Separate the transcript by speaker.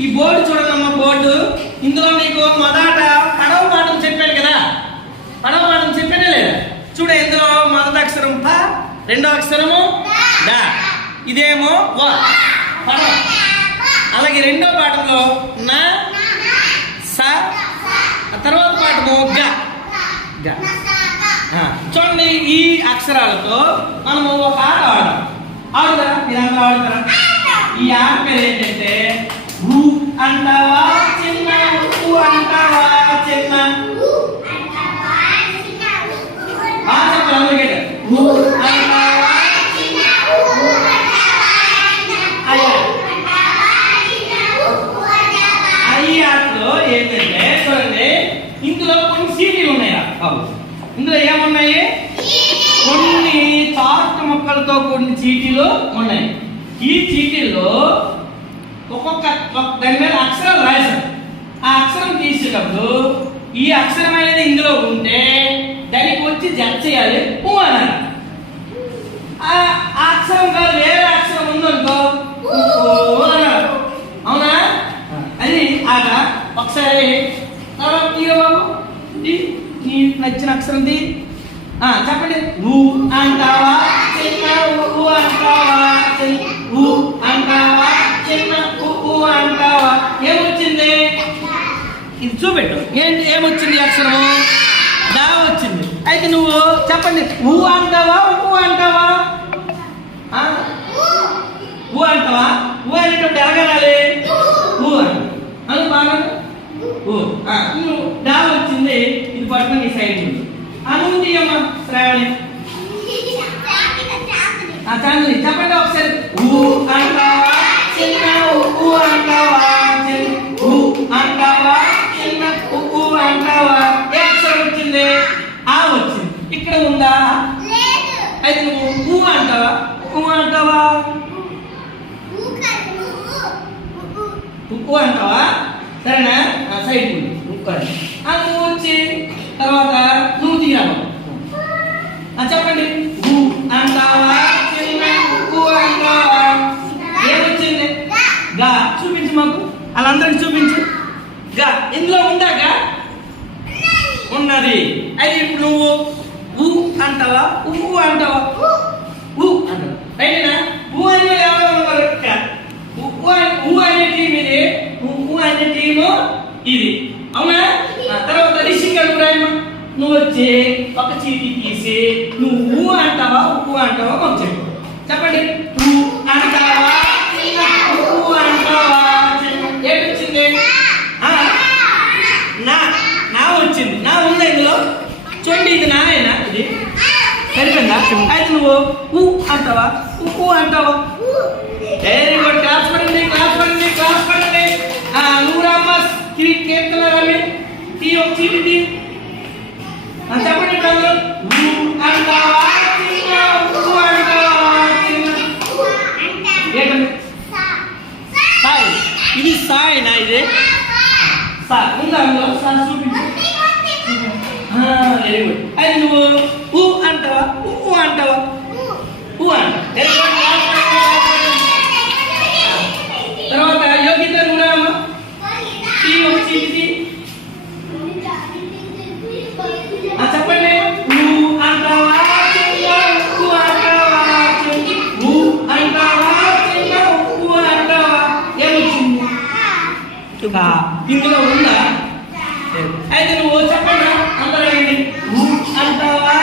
Speaker 1: ఈ బోర్డు చూడండమ్మా బోర్డు. ఇందులో మీకు మొదట పడవ పాఠం చెప్పాను కదా. పడవ పాఠం చెప్పానే లేదా? చూడ ఇందులో మొదటి అక్షరం ప రెండో అక్షరము డా. ఇదేమో వ. పడవ. అలాగే రెండో పాఠంలో నా స తర్వాత పాఠము గ. గ. చూడండి ఈ అక్షరాలతో మనము ఒక ఆట ఆడాం ఆడుదా? మీరంతా ఆడుతారా? ఈ ఆట పేరు ఏంటంటే ఊ అంటావా చిన్న ఊ అంటావా చిన్న ఆ చెప్పాలి అందరికీ ఊ అంటావా ఏంటంటే చూడండి ఇందులో కొన్ని సీటీలు ఉన్నాయా బాబు ఇందులో ఏమున్నాయి కొన్ని చార్ట్ మొక్కలతో కూడిన చీటీలు ఉన్నాయి ఈ చీటీల్లో ఒక్కొక్క ఒక- దాని మీద అక్షరాలు రాశారు ఆ అక్షరం తీసేటప్పుడు ఈ అక్షరం అనేది ఇందులో ఉంటే దానికి వచ్చి జత చేయాలి ఊ అనాలి. ఆ ఆ అక్షరం కాదు వేరే అక్షరం ఉందనుకో అవునా? అది ఆట. ఒకసారి తర్వాత తీయ బాబు. నీ నచ్చిన అక్షరం తీ చెప్పండి. ఊ. అంటావా అంటావా చిన్న ఊ ఊ అంటావా ఏమొచ్చింది ఇది చూపెట్టు ఏంటి ఏమొచ్చింది అక్షరము? దా వచ్చింది. అయితే నువ్వు చెప్పండి ఊ అంటావా ఊ అంటావా? ఊ అంటావా? ఊ అనేటువంటి ఎలాగనాలి ఊ అని. బాగా? ఊ. డా వచ్చింది ఇది పట్టుకుని ఈ సైడ్ ఉంది అనుంది తీయమ్మా శ్రావణి చెప్పండి ఒకసారి. ఊ. ఉప్పు అంటావా? ఉప్పు అంటావా? సరేనా? ఆ సైడ్ ఉప్పు అని ఆ నువ్వు వచ్చి తర్వాత నువ్వు తీయాలి. చెప్పండి. ఊ అంటావా? చిన్న ఉప్పు అంటావా? ఏమొచ్చింది? గా. చూపించు మాకు. వాళ్ళందరికి చూపించు. గా. ఇందులో ఉందా గా ఉన్నది. అయితే ఇప్పుడు నువ్వు ఊ అంటావా? ఉప్పు అంటావా ఊ అంటావా రైటేనా ఊ అనే ఎవరు ఉన్నారు ఇక్కడ ఊ అనే- ఊ అనే టీం ఇది ఊ ఊ అనే టీము ఇది అవునా? తర్వాత రిషికల్ రాయమా నువ్వు వచ్చి ఒక చీటి తీసి నువ్వు అంటావా ఉప్పు అంటావా కొంచెం. చెప్పు చెప్పండి. నువ్వు అంటావా ఉప్పు అంటావా చిన్న ఏమొచ్చింది? ఆ? నా నా వచ్చింది. నా ఉంది ఇందులో. చూడండి ఇది నాయనా ఇది. సరిపోయిందా? అయితే నువ్వు ఊ అంటావా ఉప్పు అంటావా? టీ ఒక చీటి తీ ఆ, చెప్పండి ఇప్పుడు అందరూ ఊ అంటావా చిన్న ఊ అంటావా చిన్న ఏంటండి సాయి ఇది సాయినా ఇది సా ఉందా అందులో సా చూపించు వెరీ గుడ్ అయితే నువ్వు ఊ అంటావా ఊ ఊ అంటావా ఊ అంట వెరీ ఆ, ఇందులో ఉందా. అయితే నువ్వు చెప్పండి అందరూ అంటావా?